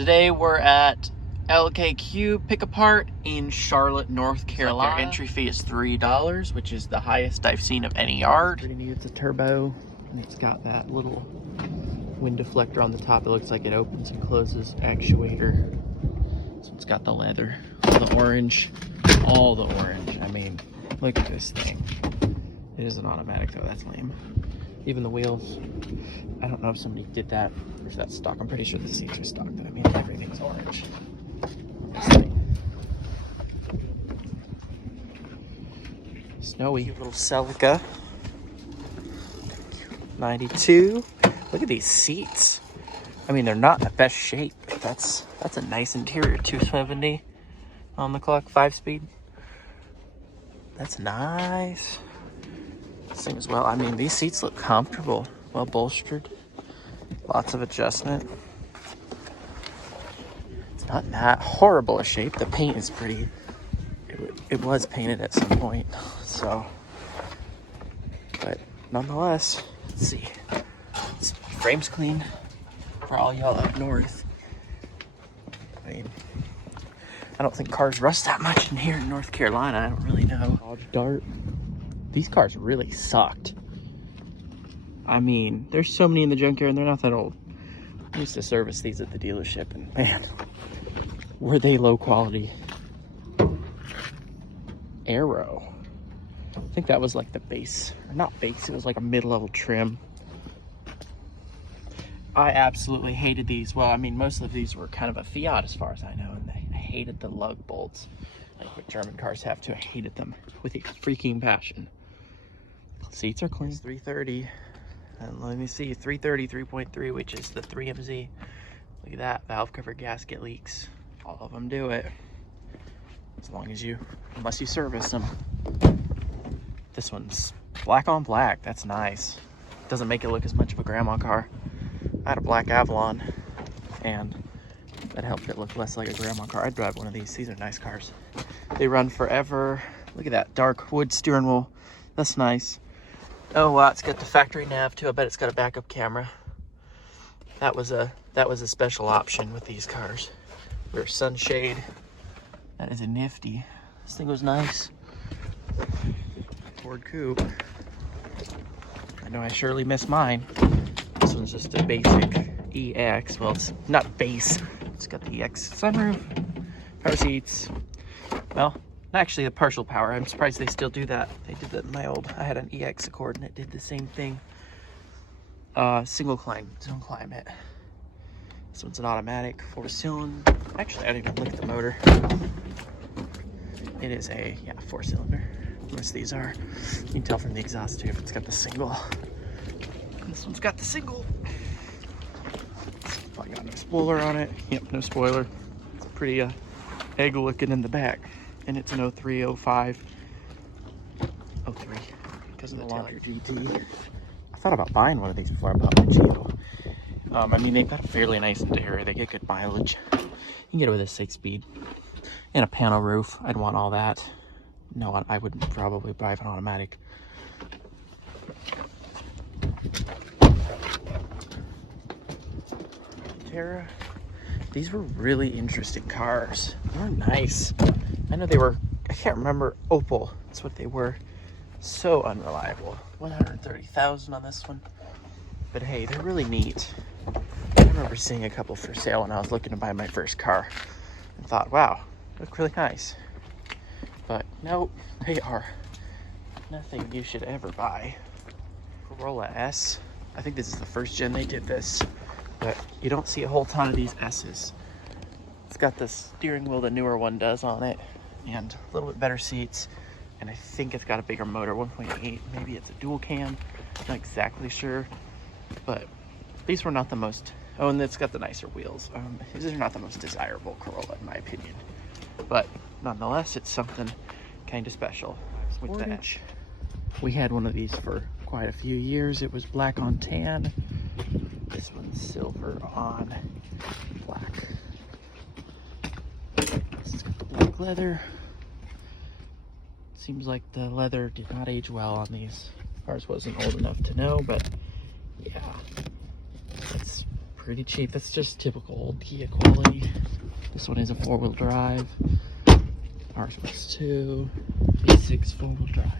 Today we're at LKQ Pick Apart in Charlotte, North Carolina. Their entry fee is $3, which is the highest I've seen of any yard. Pretty neat. It's a turbo, and it's got that little wind deflector on the top. It looks like it opens and closes actuator. So it's got the leather, all the orange. I mean, look at this thing. It is an automatic though, that's lame. Even the wheels, I don't know if somebody did that, or if that's stock. I'm pretty sure the seats are stock, but I mean, everything's orange. Snowy. Cute little Celica. 92. Look at these seats. I mean, they're not in the best shape, but that's a nice interior. 270 on the clock, 5-speed. That's nice. This thing as well. I mean, these seats look comfortable, well bolstered, lots of adjustment. It's not in that horrible a shape. The paint is pretty. It was painted at some point, so. But nonetheless, let's see. This frame's clean for all y'all up north. I mean, I don't think cars rust that much in here in North Carolina. I don't really know. Dodge Dart. These cars really sucked. I mean, there's so many in the junkyard and they're not that old. I used to service these at the dealership and man, were they low quality. Aero. I think that was like the base, or not base, it was like a mid-level trim. I absolutely hated these. Well, I mean, most of these were kind of a Fiat as far as I know, and I hated the lug bolts. Like what German cars have too. I hated them with a freaking passion. Seats are clean. It's 330. And let me see, 330, 3.3, which is the 3MZ. Look at that, valve cover gasket leaks. All of them do it. As long as unless you service them. This one's black on black, that's nice. Doesn't make it look as much of a grandma car. I had a black Avalon, and that helped it look less like a grandma car. I'd drive one of these. These are nice cars. They run forever. Look at that dark wood steering wheel. That's nice. Oh wow, it's got the factory nav too. I bet it's got a backup camera. That was a special option with these cars. Rear sunshade. That is a nifty. This thing was nice. Ford coupe. I know I surely missed mine. This one's just a basic EX. Well, it's not base. It's got the EX sunroof, power seats. Well, actually a partial power. I'm surprised they still do that. They did that in my old, I had an EX Accord and it did the same thing. Single zone climate. This one's an automatic 4-cylinder. Actually, I didn't even look at the motor. It is a 4-cylinder. Most of these are. You can tell from the exhaust too if it's got the single. This one's got the single. Probably got no spoiler on it. Yep, no spoiler. It's pretty egg looking in the back. And it's an 03, 05, 03 because of the tail GT. I thought about buying one of these before I bought my GT. I mean, they've got a fairly nice interior. They get good mileage. You can get it with a 6-speed and a panel roof. I'd want all that. No, I wouldn't probably buy an automatic. Terra. These were really interesting cars. They were nice. I know they were, I can't remember, Opel. That's what they were. So unreliable. 130,000 on this one. But hey, they're really neat. I remember seeing a couple for sale when I was looking to buy my first car. And thought, wow, they look really nice. But nope, they are nothing you should ever buy. Corolla S. I think this is the first gen they did this. But you don't see a whole ton of these S's. It's got the steering wheel the newer one does on it, and a little bit better seats, and I think it's got a bigger motor, 1.8. Maybe it's a dual cam, not exactly sure, but these were not the most, oh, and it's got the nicer wheels. These are not the most desirable Corolla in my opinion, but nonetheless, it's something kind of special with that. We had one of these for quite a few years. It was black on tan. This one's silver on black. It's got the black leather. Seems like the leather did not age well on these. Ours wasn't old enough to know, but yeah, it's pretty cheap. That's just typical old Kia quality. This one is a 4-wheel drive. Ours was 2. V6 4-wheel drive.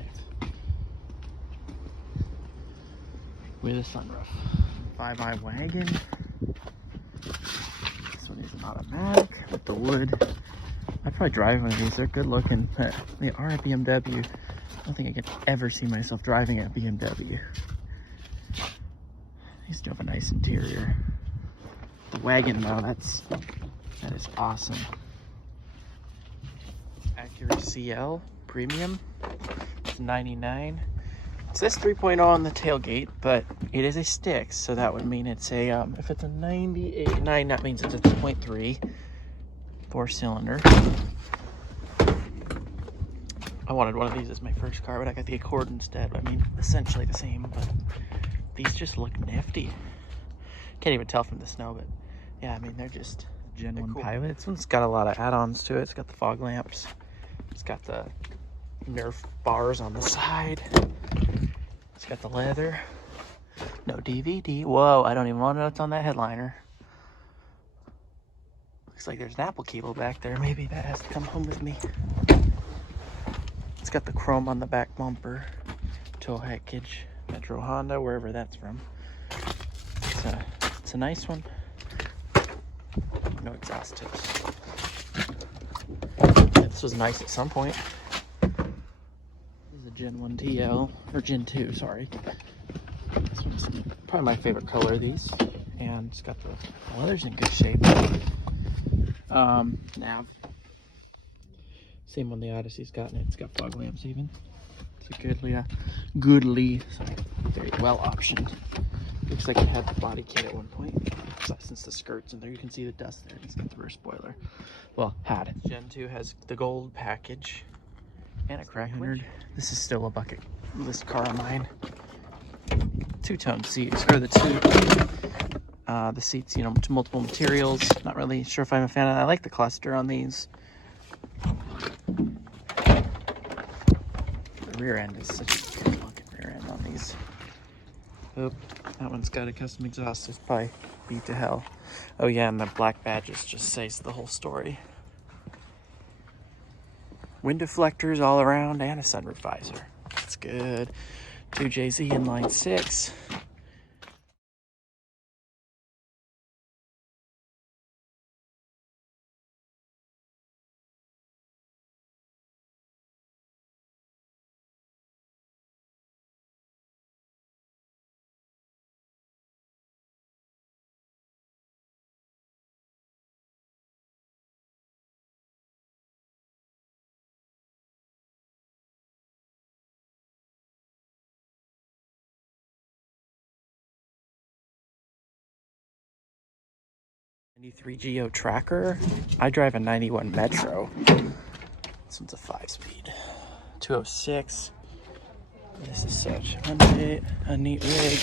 With a sunroof. 5i wagon. This one is an automatic with the wood. I'd probably drive one of these. They're good looking, but they are a BMW. I don't think I could ever see myself driving a BMW. These do have a nice interior. The wagon though, that is awesome. Acura CL Premium. It's $99. It says 3.0 on the tailgate, but it is a stick, so that would mean it's a if it's a 98.9, that means it's a 2.3 4-cylinder. I wanted one of these as my first car, but I got the Accord instead. I mean, essentially the same, but these just look nifty. Can't even tell from the snow, but yeah, I mean, they're just Gen 1 cool. Pilot. This one's got a lot of add-ons to it. It's got the fog lamps. It's got the Nerf bars on the side. It's got the leather. No DVD. Whoa, I don't even want to know what's on that headliner. Looks like there's an Apple cable back there. Maybe that has to come home with me. It's got the chrome on the back bumper. Tow package. Metro Honda, wherever that's from. It's a nice one. No exhaust tips. Yeah, this was nice at some point. This is a Gen 1 TL, or Gen 2, sorry. This one's probably my favorite color of these. And it's got the leather's in good shape. Nav. Same one the Odyssey's got in it. It's got fog lamps even. It's a goodly, sorry, very well optioned. Looks like it had the body kit at one point. So since the skirt's in there, you can see the dust there. It's got the rear spoiler. Well, had it. Gen 2 has the gold package and a cracked windshield. This is still a bucket list car of mine. Two-tone seats, or the seats, you know, multiple materials. Not really sure if I'm a fan of that. I like the cluster on these. The rear end is such a good looking rear end on these. Oh, that one's got a custom exhaust. It's probably beat to hell. Oh yeah, and the black badges just says the whole story. Wind deflectors all around and a sunroof visor. That's good. 2JZ inline 6. '93 Geo Tracker. I drive a 91 Metro. This one's a 5-speed. 206. This is such a neat rig.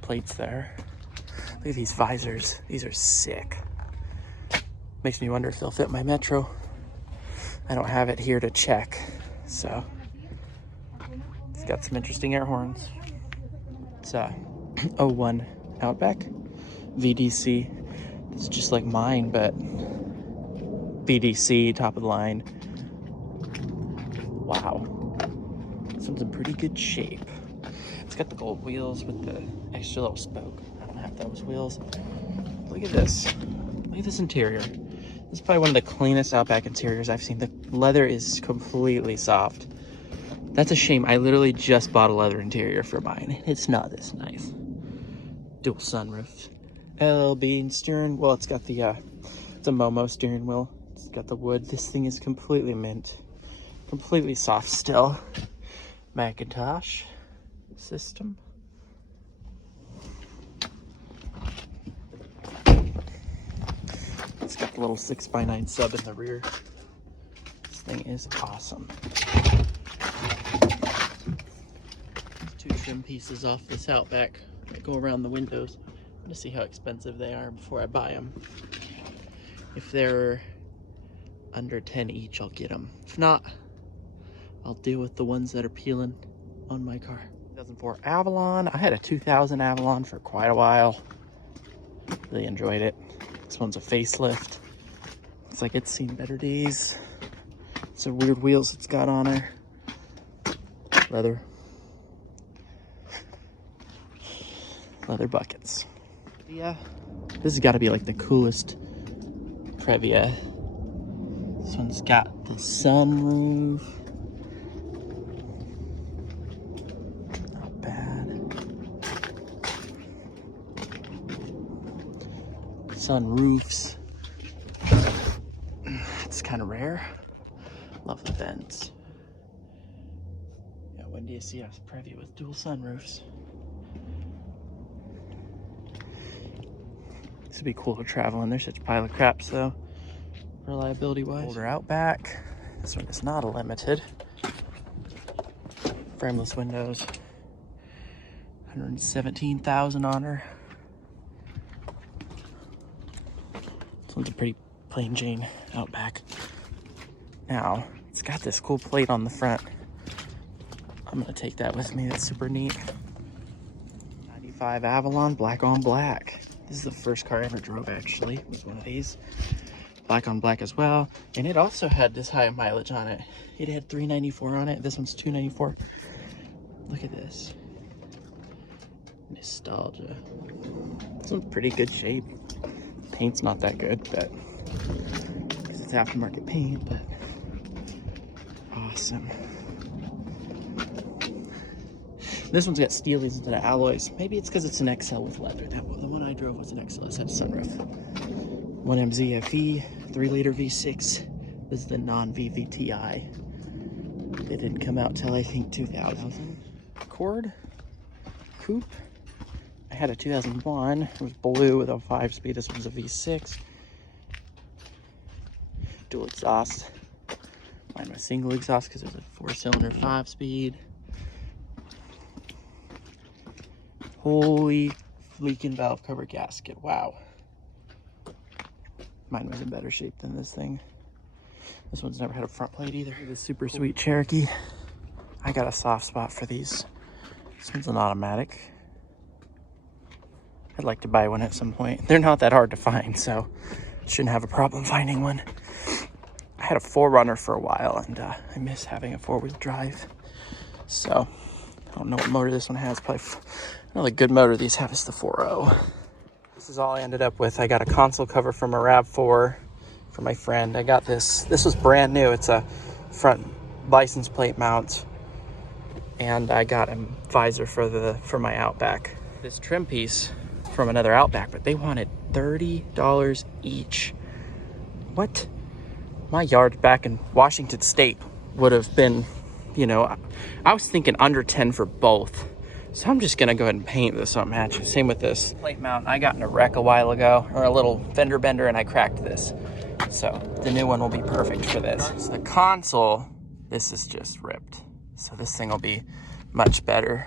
Plates there. Look at these visors. These are sick. Makes me wonder if they'll fit my Metro. I don't have it here to check, so it's got some interesting air horns. It's a 01 Outback VDC. It's just like mine, but VDC, top of the line. Wow, this one's in pretty good shape. It's got the gold wheels with the extra little spoke. I don't have those wheels. Look at this. Look at this interior. This is probably one of the cleanest Outback interiors I've seen. The leather is completely soft. That's a shame. I literally just bought a leather interior for mine. It's not this nice. Dual sunroof. LB steering. Well, it's got the it's a Momo steering wheel. It's got the wood. This thing is completely mint. Completely soft still. Macintosh system. It's got the little 6x9 sub in the rear. This thing is awesome. Two trim pieces off this Outback that go around the windows. I'm gonna see how expensive they are before I buy them. If they're under 10 each, I'll get them. If not, I'll deal with the ones that are peeling on my car. 2004 Avalon. I had a 2000 Avalon for quite a while. Really enjoyed it. This one's a facelift. Looks like it's seen better days. Some weird wheels it's got on her. Leather buckets. Yeah, this has got to be like the coolest Previa. This one's got the sunroof. Not bad. Sunroofs. It's kind of rare. Love the vents. Yeah, when do you see a Previa with dual sunroofs? This would be cool to travel in. There's such pile of crap, so reliability wise. Older Outback. This one is not a limited. Frameless windows. 117,000 on her. This one's a pretty plain Jane Outback. Now, it's got this cool plate on the front. I'm gonna take that with me. That's super neat. 95 Avalon, black on black. This is the first car I ever drove, actually. It was one of these. Black on black as well. And it also had this high mileage on it. It had 394 on it. This one's 294. Look at this. Nostalgia. This one's pretty good shape. Paint's not that good, but because it's aftermarket paint, but awesome. This one's got steelies instead of alloys. Maybe it's because it's an XL with leather. The one I drove was an XL. It had a sunroof. 1MZ FE, 3-liter V6. This is the non-VVTi. It didn't come out till I think 2000. Accord, coupe. I had a 2001. It was blue with a 5-speed. This one's a V6. Dual exhaust. Mine was single exhaust because it was a 4-cylinder 5-speed. Holy leaking valve cover gasket. Wow. Mine was in better shape than this thing. This one's never had a front plate either. This super sweet Cherokee. I got a soft spot for these. This one's an automatic. I'd like to buy one at some point. They're not that hard to find, so shouldn't have a problem finding one. I had a 4Runner for a while, and I miss having a 4-wheel drive. So I don't know what motor this one has. Probably another good motor these have is the 4.0. This is all I ended up with. I got a console cover from a RAV4 for my friend. I got this. This was brand new. It's a front license plate mount, and I got a visor for my Outback. This trim piece from another Outback, but they wanted $30 each. What? My yard back in Washington State would have been, you know, I was thinking under 10 for both. So I'm just gonna go ahead and paint this so it matches. Same with this plate mount. I got in a wreck a while ago, or a little fender bender, and I cracked this. So the new one will be perfect for this. So the console, this is just ripped. So this thing will be much better.